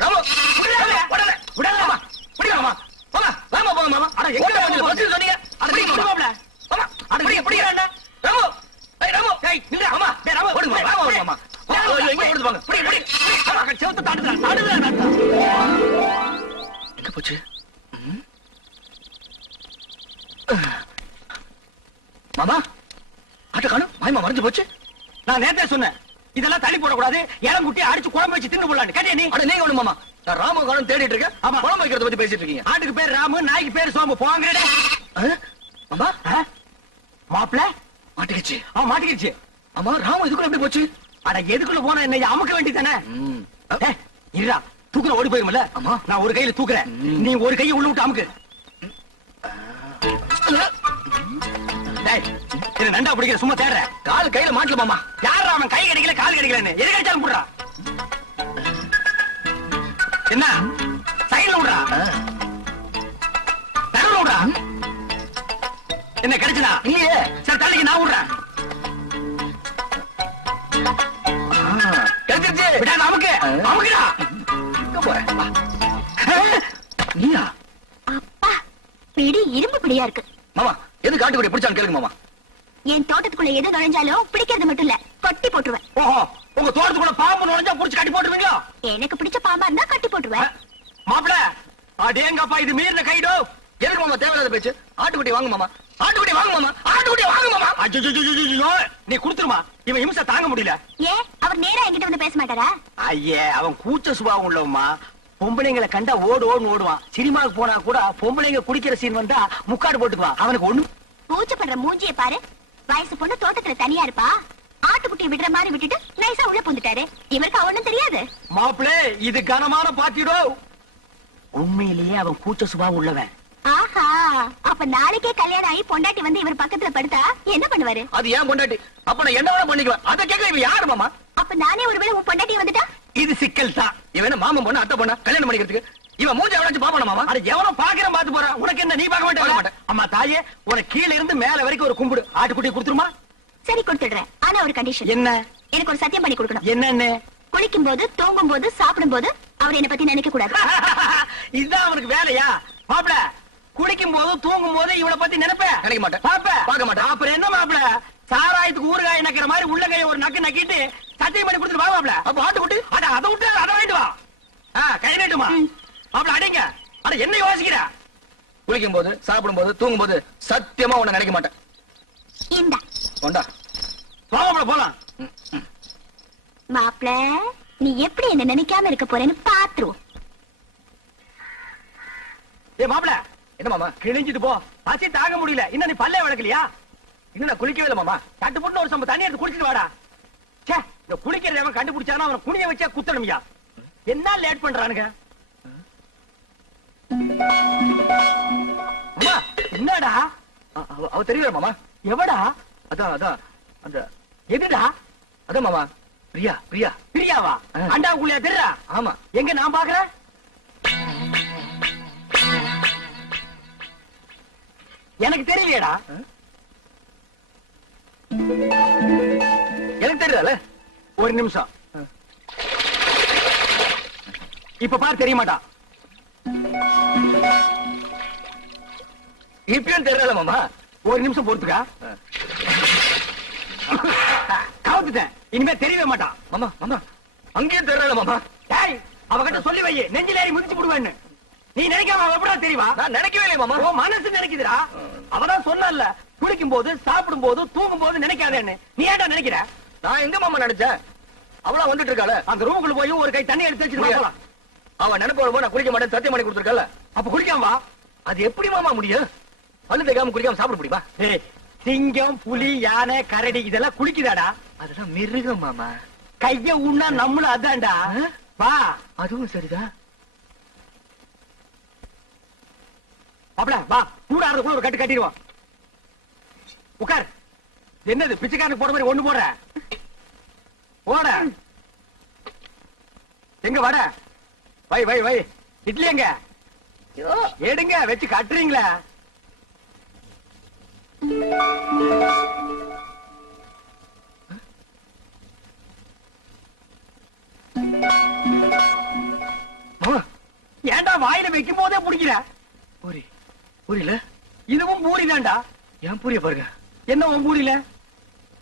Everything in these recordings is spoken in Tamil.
ராமு விடல விடல மாமா பிடிக்கலாமா மாமா வாமா போங்க மாமா அட எங்க வந்து சொன்னீங்க அட பிடிக்கலாமா மாமா அட பிடிக்கறேன்டா ராமு ஏய் ராமு ஏய் நில்ல மாமா டேய் ராமு ஓடுங்க வாமா மாமா எங்க ஓடுது வாங்க பிடி அங்க செவுத்து தாடுடா எங்க போச்சு மாமா ஆட்ட காணோம் மாயமா மறைஞ்சு போச்சு நான் நேத்தே சொன்னேன் இதெல்லாம் தள்ளி போடக்கூடாது இளங்குட்டி அடிச்சு குழம்பு வச்சு தின்னு போடலான்னு கேட்டியா நீ அட நீங்க ஒண்ணு மாமா நான் ராம காணோம் தேடிட்டு இருக்கேன் ஆமா குழம்பு வைக்கிறத பத்தி பேசிட்டு இருக்கீங்க ஆட்டுக்கு பேர் ராமு நாய்க்கு பேர் சோம்பு போங்கடா மாமா மாப்ள மாட்டிக்கிச்சு மாட்டிக்கிச்சு ஆமா ராமு இதுக்குள்ள எப்படி போச்சு அட எதுக்குள்ள போனா என்ன அமுக்க வேண்டியதானே இருடா தூக்குற ஓடி போயிருமல்ல ஆமா நான் ஒரு கையில தூக்குறேன் நீ ஒரு கையை உள்ள விட்டு அமுக்கு நண்டா பிடிக்கிற சும்மா தேடுற கால் கையில மாட்டல மாமா யாரா அவன் கை கடிக்கல கால் கடிக்கலன்னு எது கடிச்சாலும் போடுறா என்ன சைடுல விடுறா நடுவுல விடுறா என்ன கிடைச்சதா இல்லையே சரி தள்ளிக்கு நான் விடுறேன் கிடைச்சிருச்சு விடா நமக்கு நமக்குடா எங்க போற நீயா அப்பா பிடி இரும்பு பிடியா இருக்கு மாமா எது காட்டுக்குடி பிடிச்சான்னு கேளுங்க மாமா என் தோட்டத்துக்குள்ள எது நுழைஞ்சாலும் பிடிக்கிறது மட்டும் இல்ல கொட்டி போட்டுருவேன் ஓஹோ உங்க தோட்டத்துக்குள்ள பாம்பு நுழைஞ்சா புடிச்சு கட்டி போட்டுருவீங்களா எனக்கு பிடிச்ச பாம்பா இருந்தா கட்டி போட்டுருவேன் மாப்பிள அடேங்கப்பா இது மீறின கைடோ எதுக்கு மாமா தேவையில்லாத பேச்சு ஆட்டுக்குட்டி வாங்க மாமா ஆட்டுக்குட்டி வாங்க மாமா ஆட்டுக்குட்டி வாங்க மாமா அய்யோ நீ குடுத்துருமா இவன் இம்சை தாங்க முடியல ஏன் அவர் நேரா என்கிட்ட வந்து பேச மாட்டாரா ஐயே அவன் கூச்ச சுபாவம் உள்ளவமா பொம்பளைங்களை கண்டா ஓடுன்னு ஓடுவான் சினிமாவுக்கு போனா கூட பொம்பளைங்க குடிக்கிற சீன் வந்தா முக்காடு போட்டுக்குவான் அவனுக்கு ஒண்ணு பூச்சப்படுற மூஞ்சிய பாரு வயசு பொண்ணு தோட்டத்துல தனியா இருப்பா ஆட்டுக்குட்டியை விடுற மாதிரி விட்டுட்டு நைசா உள்ள புந்துட்டாரு இவருக்கு அவனும் தெரியாது மாப்பிளே இது கனமான பாத்திடோ உண்மையிலேயே அவன் கூச்ச சுபாவம் உள்ளவன் ஆஹா அப்ப நாளைக்கே கல்யாணம் ஆகி பொண்டாட்டி வந்து இவர் பக்கத்துல படுத்தா என்ன பண்ணுவாரு அது ஏன் பொண்டாட்டி அப்ப நான் என்ன வேணா பண்ணிக்குவேன் அதை கேட்க இவன் யாரு மாமா அப்ப நானே ஒருவேளை உன் பொண்டாட்டி வந்துட்டா இது சிக்கல் தான் இவன் மாமன் பொண்ணு அத்தை பொண்ணா கல்யாணம் பண்ணிக்கிறதுக்கு இவன் மூஞ்சி எவ்வளவு பாப்பா மாமா அது எவ்வளவு பாக்குறேன் பாத்து போறான் உனக்கு என்ன நீ பார்க்க மாட்டேன் அம்மா தாயே உனக்கு கீழ இருந்து மேல வரைக்கும் ஒரு கும்பிடு ஆட்டுக்குட்டி கொடுத்துருமா சரி கொடுத்துடுறேன் ஆனா ஒரு கண்டிஷன் என்ன எனக்கு ஒரு சத்தியம் பண்ணி கொடுக்கணும் என்னன்னு குளிக்கும் போது தூங்கும் போது சாப்பிடும் போது அவர் என்ன பத்தி நினைக்க கூடாது இதுதான் அவனுக்கு வேலையா மாப்பிள குளிக்கும் போது தூங்கும் போது இவளை பத்தி நினைப்பேன் நினைக்க மாட்டேன் பார்க்க மாட்டேன் அப்புறம் என்ன மாப்பிள சாராயத்துக்கு ஊறுகாய் நக்கிற மாதிரி உள்ள கைய ஒரு நக்கு நக்கிட்டு சத்தியம் பண்ணி கொடுத்துட்டு வா மாப்பிள அப்ப ஆட்டுக்குட்டி அதை விட்டு அதை வாங்கிட்டு வா கை நீட்டுமா மாப்பிள அடிங்க அட என்ன யோசிக்கிற குளிக்கும் போது சாப்பிடும் போது தூங்கும் போது சத்தியமா உன்னை நினைக்க மாட்டேன் இந்த கொண்டா போலாம் போலாம் மாப்பிள நீ எப்படி என்ன நினைக்காம இருக்க போறேன்னு பாத்துருவோம் ஏ மாப்பிள என்ன மாமா கிழிஞ்சிட்டு போ பசி தாங்க முடியல இன்னும் நீ பல்லே வளர்க்கலையா இன்னும் நான் குளிக்கவே இல்லை மாமா தட்டு போட்டு ஒரு சம்ப தண்ணி எடுத்து குளிச்சிட்டு வாடா சே இந்த குளிக்கிறத அவன் கண்டுபிடிச்சானா அவனை குனிய வச்சா குத்தணும்யா என்ன லேட் பண்றானுங்க என்னடா அவ தெரியல மாமா எவடா அதான் அந்த எதுடா அதான் மாமா பிரியா பிரியா பிரியாவா அண்டாவுக்குள்ளயா தெரியறா ஆமா எங்க நான் பாக்குறேன் எனக்கு தெரியலையடா எனக்கு தெரியல ஒரு நிமிஷம் இப்ப பாரு தெரிய மாட்டான் இப்பயும் தெரியல மாமா ஒரு நிமிஷம் பொறுத்துக்கா கவுத்துட்டேன் இனிமே தெரியவே மாட்டான் மாமா மாமா அங்கேயும் தெரியல மாமா டேய் அவகிட்ட சொல்லி வை நெஞ்சில ஏறி மிதிச்சு விடுவேன்னு நீ நினைக்காம அவ எப்படா தெரியவா நான் நினைக்கவே இல்லை மாமா உன் மனசு நினைக்குதுடா அவதான் சொன்னல குளிக்கும் போது சாப்பிடும் போது தூங்கும் போது நினைக்காதேன்னு நீ ஏன்டா நினைக்கிற நான் எங்க மாமா நினைச்சேன் அவளா வந்துட்டு இருக்காள அந்த ரூமுக்குள்ள போய் ஒரு கை தண்ணி எடுத்து வச்சுட்டு போலாம் அவன் நினைப்போம் நான் குளிக்க மாட்டேன் சத்தியம் பண்ணி கொடுத்துருக்கல அப்ப குளிக்காம வா அது எப்படி மாமா முடியும் பல்லு தேக்காம குளிக்காம சாப்பிட முடியுமா சிங்கம் புலி யானை கரடி இதெல்லாம் குளிக்குதாடா அதெல்லாம் மிருகம் மாமா கைய உண்ணா நம்மளும் அதான்டா வா அதுவும் சரிதான் அப்படா வா சூடாறது கூட ஒரு கட்டு கட்டிடுவான் உட்கார் என்னது பிச்சைக்காரனுக்கு போற மாதிரி ஒண்ணு போடுற ஓட எங்க வட வை வை வை இட்லி எங்க எடுங்க வச்சு கட்டுறீங்களா வாயில வைக்கும் போதே பிடிக்கிற. பூரி பூரியில இதுவும் பூரி தான்டா. என் பூரிய பாருங்க. என்ன உன் பூரியில?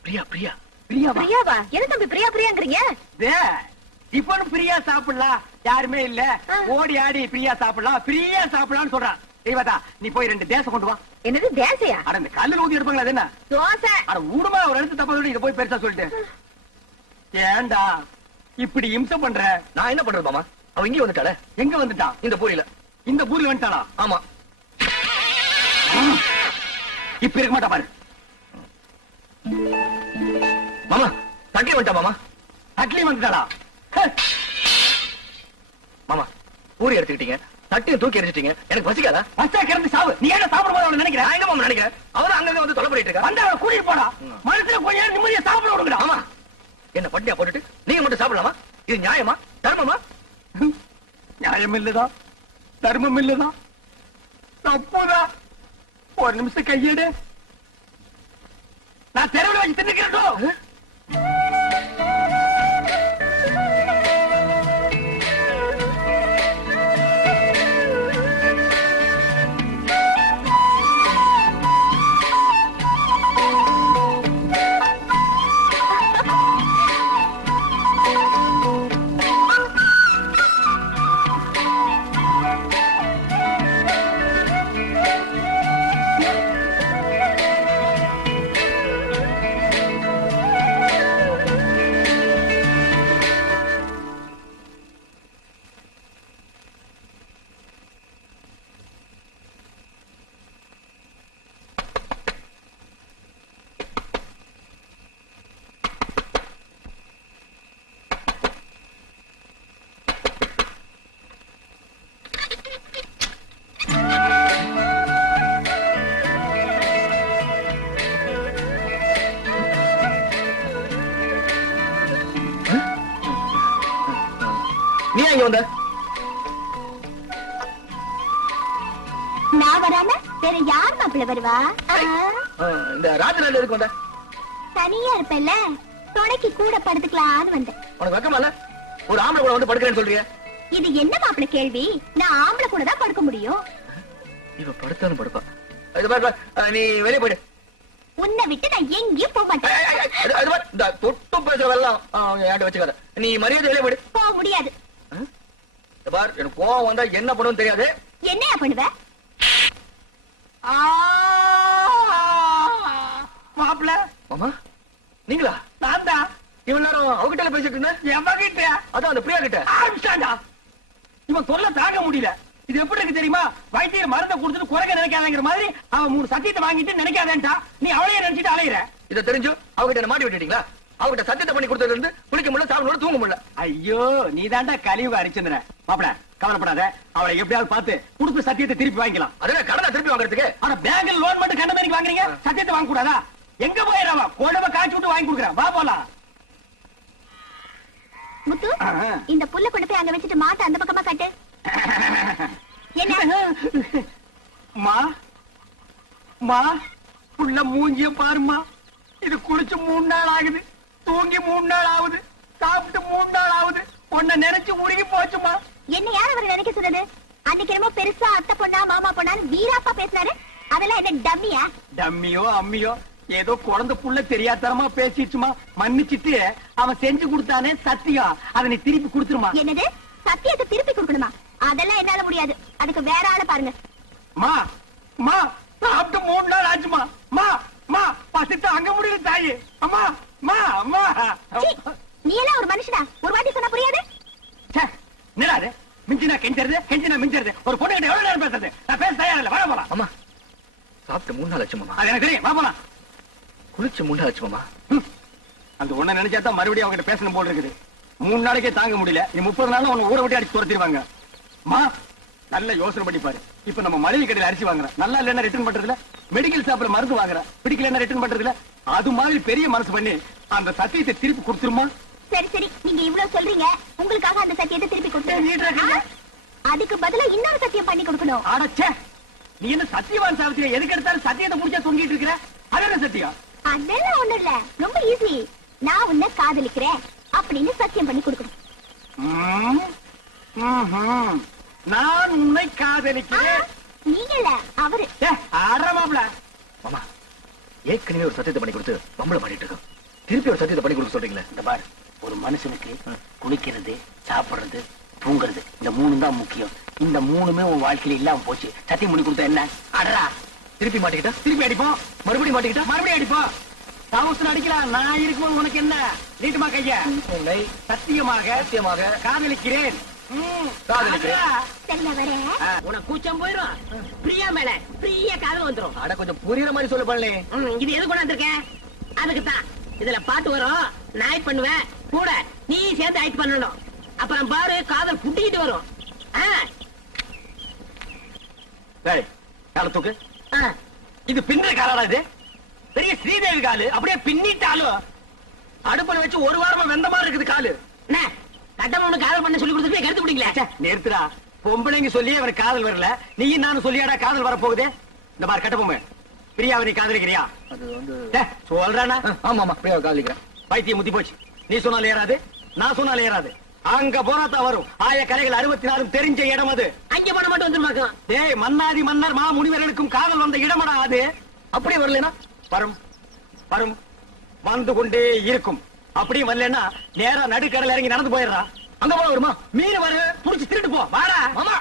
பிரியா பிரியா பிரியாவா? பிரியாவா? என்ன தம்பி பிரியா பிரியாங்கறீங்க? டிபன் பிரியா சாப்பிடலாம், யாருமே இல்ல ஓடி ஆடி பிரியா சாப்பிடலாம், பிரியா சாப்பிடலாம்னு சொல்றான். தெய்வதா, நீ போய் 2 தேசை கொண்டு வா. என்னது தேசையா? அட இந்த கல்லுல ஊத்தி எடுப்பாங்களா? அது என்ன தோசை? அட ஊடுமா, ஒரு இடத்து தப்பா சொல்லி இதை போய் பெருசா சொல்லிட்டு ஏண்டா இப்படி இம்சை பண்ற? நான் என்ன பண்றது மாமா? அவன் இங்கே வந்துட்டாளே. எங்க வந்துட்டான்? இந்த பூரியில. இந்த பூரி வந்துட்டானா? ஆமா. இப்ப இருக்க மாட்டா பாரு. மாமா தட்டி வந்துட்டா மாமா. அட்லி வந்துட்டாளா? மாமா பூரி எடுத்துக்கிட்டீங்க, தட்டியை தூக்கி எரிஞ்சிட்டீங்க. எனக்கு பசிக்காதா? பஸ்டா கிடந்து சாவு. நீ என்ன சாப்பிடும் போது அவனை நினைக்கிறேன்? நான் என்ன மாமா நினைக்கிறேன்? அவன் அங்க வந்து தொலை பண்ணிட்டு இருக்கா. வந்து அவனை கூட்டிட்டு போடா. மனசுல கொஞ்ச நேரம் நிம்மதியா சாப்பிட விடுங்கடா. ஆமா, என்ன பட்டியா போட்டுட்டு நீங்க மட்டும் சாப்பிடலாமா? இது நியாயமா? தர்மமா? நியாயம் இல்லதா, தர்மம் இல்லதா, தப்புதான். ஒரு நிமிஷம் கையெடு. நான் தெருவில் வச்சு தின்னுக்கிறேன். நீ எங்க வந்த? நான் வராம வேற யார் மாப்பிள்ள வருவா? இந்த ராஜநாடு எதுக்கு வந்த? தனியா இருப்பேல்ல, துணைக்கு கூட படுத்துக்கலான்னு வந்தேன். உனக்கு வெக்கமா இல்ல? ஒரு ஆம்பளை கூட வந்து படுக்கிறேன்னு சொல்றீங்க. இது என்ன மாப்பிள்ள கேள்வி? நான் ஆம்பளை கூட தான் படுக்க முடியும். இவ படுத்தாலும் படுப்பா. இது பாரு, நீ வெளியே போயிடு. உன்னை விட்டு நான் எங்கேயும் போக மாட்டேன். இந்த தொட்டு பேசுறதெல்லாம் என்கிட்ட வச்சுக்காத. நீ மரியாதை வெளியே போயிடு. போக முடியாது. பார், எனக்கு கோவம் வந்தா என்ன பண்ணுன்னு தெரியாது. என்னையா பண்ணுவ? மாப்பிள்ள. மாமா நீங்களா? நான் தான். இவன் நேரம் அவகிட்ட பேசிட்டு இருந்தேன். எவகிட்ட? அதான் அந்த பிரியா கிட்ட. ஆரம்பிச்சாண்டா. இவன் சொல்ல தாங்க முடியல. இது எப்படி இருக்கு தெரியுமா? வைத்திய மருந்தை கொடுத்துட்டு குறைக்க நினைக்காதங்கிற மாதிரி அவன் 3 சத்தியத்தை வாங்கிட்டு நினைக்காதேன்டா. நீ அவளையே நினைச்சிட்டு அலையிற. இதை தெரிஞ்சு அவகிட்ட என்ன மாட்டி விட்டுட்டீங்களா? அவகிட்ட சத்தியத்தை பண்ணி கொடுத்ததுல இருந்து குளிக்க முடியல, சாப்பிட முடியல, தூங்க முடியல. ஐயோ, நீ தாண்டா கழிவு அரிச்சந்திர. மாப்பிள கவலைப்படாத, அவளை எப்படியாவது பார்த்து கொடுத்த சத்தியத்தை திருப்பி வாங்கிக்கலாம். அதெல்லாம் கடனை திருப்பி வாங்குறதுக்கு? ஆனா பேங்க்ல லோன் மட்டும் கண்ட மாதிரி வாங்குறீங்க, சத்தியத்தை வாங்க கூடாதா? எங்க போயிடவா? கொடவை காய்ச்சி விட்டு வாங்கி கொடுக்குறேன். வா போலாம். முத்து, இந்த புல்ல கொண்டு போய் அங்க வச்சுட்டு மாட்ட அந்த பக்கமா கட்டு. என்ன மா மா புள்ள மூஞ்சிய பாருமா. இது குளிச்சு 3 நாள் ஆகுது, தூங்கி 3 நாள் ஆகுது, சாப்பிட்டு 3 நாள் ஆகுது. உன்னை நினைச்சு உருகி போச்சுமா. என்ன யார் அவர் நினைக்க சொன்னது? அன்னைக்கு என்னமோ பெருசா அத்தை பொண்ணா மாமா பொண்ணான்னு வீராப்பா பேசினாரு. அதெல்லாம் என்ன டம்மியா? டம்மியோ அம்மியோ ஏதோ குழந்தை புள்ள தெரியாதரமா பேசிடுச்சுமா. மன்னிச்சிட்டு அவன் செஞ்சு கொடுத்தானே சத்தியம், அதை நீ திருப்பி கொடுத்துருமா. என்னது? சத்தியத்தை திருப்பி கொடுக்கணுமா? அதெல்லாம் என்னால முடியாது. அதுக்கு வேற ஆளை பாருங்க. மா மா சாப்பிட்டு 3 நாள் ஆச்சுமா. மா மா பசித்து அங்க முடியல தாயி. அம்மா மா அம்மா. நீ எல்லாம் ஒரு மனுஷனா? ஒரு வாட்டி சொன்னா புரியாது? நிலாது மிஞ்சினா கெஞ்சறது, கெஞ்சினா மிஞ்சறது. ஒரு பொண்ணு கிட்ட எவ்வளவு நேரம் பேசுறது? நான் பேச தயார் இல்ல. வர போலாம். அம்மா சாப்பிட்டு 3 நாள் ஆச்சு மாமா. அது எனக்கு தெரியும். வா போலாம். குளிச்சு 3 நாள் ஆச்சு மாமா. அந்த ஒண்ண நினைச்சாதான் மறுபடியும் அவங்க பேசணும் போல் இருக்குது. 3 நாளைக்கே தாங்க முடியல. நீ 30 நாள் உன்னை ஊரை விட்டு அடிச்சு துரத்திடுவாங்க. மா நல்ல யோசனை பண்ணி பாரு. இப்ப நம்ம மளிகை கடையில அரிசி வாங்குறோம், நல்லா இல்லன்னா ரிட்டர்ன் பண்றதுல, மெடிக்கல் ஷாப்ல மருந்து வாங்குறோம், பிடிக்கலன்னா ரிட்டர்ன் பண்றதுல, அது மாதிரி பெரிய மனசு பண்ணி அந்த சத்தியத்தை திருப்பி கொடுத்துருமா. சரி சரி, நீங்க இவ்வளவு சொல்றீங்க, உங்களுக்காக அந்த சத்தியத்தை திருப்பி கொடுத்து அதுக்கு பதிலா இன்னொரு சத்தியம் பண்ணி கொடுக்கணும். அடச்சே, நீ என்ன சத்தியவான் சாவித்திரி? எதுக்கு எடுத்தாலும் சத்தியத்தை முடிச்சா தொங்கிட்டு இருக்கிற? அது என்ன சத்தியம்? அதெல்லாம் ஒண்ணு இல்ல, ரொம்ப ஈஸி. நான் உன்னை காதலிக்கிறேன் அப்படின்னு சத்தியம் பண்ணி கொடுக்கணும். நான் உன்னை காதலிக்கிறேன். நீங்கல்ல அவரு. ஆடுறமாப்ல. மாமா ஏற்கனவே ஒரு சத்தியத்தை பண்ணி கொடுத்து பம்பளை பண்ணிட்டு இருக்கோம். திருப்பி ஒரு சத்தியத்தை பண்ணி கொடுக்க சொல்றீங்களே. இந்த பாரு, ஒரு மனுஷனுக்கு குளிக்கிறது, சாப்பிடுறது, தூங்குறது, இந்த 3 தான் முக்கியம். இந்த 3மே உன் வாழ்க்கையில இல்லாம போச்சு. சத்தியம் பண்ணி கொடுத்தா என்ன? அடரா. திருப்பி மாட்டிக்கிட்டா திருப்பி அடிப்போம். மறுபடியும் மாட்டிக்கிட்டா மறுபடியும் அடிப்போம். தவசன் அடிக்கலாம். நான் இருக்கும்போது உனக்கு என்ன? நீட்டுமா கைய. உன்னை சத்தியமாக சத்தியமாக காதலிக்கிறேன். காதலிக்கிறேன். செல்ல வரேன். உனக்கு கூச்சம் போயிரும். பிரியா மேல பிரியா காதல் வந்துரும். அட கொஞ்சம் புரியுற மாதிரி சொல்ல பண்ணலே. இது எது கொண்டாந்துருக்கேன்? அதுக்குத்தான். இதுல பாட்டு வரும், நான் ஆக்ட் பண்ணுவேன், கூட நீ சேர்ந்து ஆக்ட் பண்ணணும். அப்புறம் பாரு, காதல் புட்டிக்கிட்டு வரும். டேய் கால தூக்கு. இது பின்ன காலடா. இது பெரிய ஸ்ரீதேவி காலு. அப்படியே பின்னிட்டாலும் அடுப்புல வச்சு ஒரு வாரமா வெந்த மாதிரி இருக்குது காலு. கட்டம காதல் பண்ண சொல்லி கொடுத்துட்டு கருத்து பிடிக்கல. நிறுத்துடா. பொம்பளைங்க சொல்லியே அவனுக்கு காதல் வரல. நீயும் நானும் சொல்லியாடா காதல் வரப்போகுது. இந்த மாதிரி கட்டப்பொம்மை பிரியாவை நீ காதலிக்கிறியா? அது வந்து சொல்றானா? ஆமா ஆமா பிரியா காதலிக்கிறேன். பைத்தியம் முத்தி போச்சு. நீ சொன்னால ஏறாது, நான் சொன்னால ஏறாது. அங்க போனாதான் வரும். ஆய கலைகள் 64 தெரிஞ்ச இடம் அது. அங்க போன மட்டும் வந்துருமாக்கும். டேய், மன்னாதி மன்னர் மா முனிவர்களுக்கும் காதல் வந்த இடமடா அது. அப்படியே வரலனா வரும் வரும் வந்து கொண்டே இருக்கும். அப்படியும் வரலன்னா நேரா நடுக்கடல இறங்கி நடந்து போயிடுறா. அங்க போல வருமா? மீன் வரு புடிச்சு திருட்டு போ. வாடா மாமா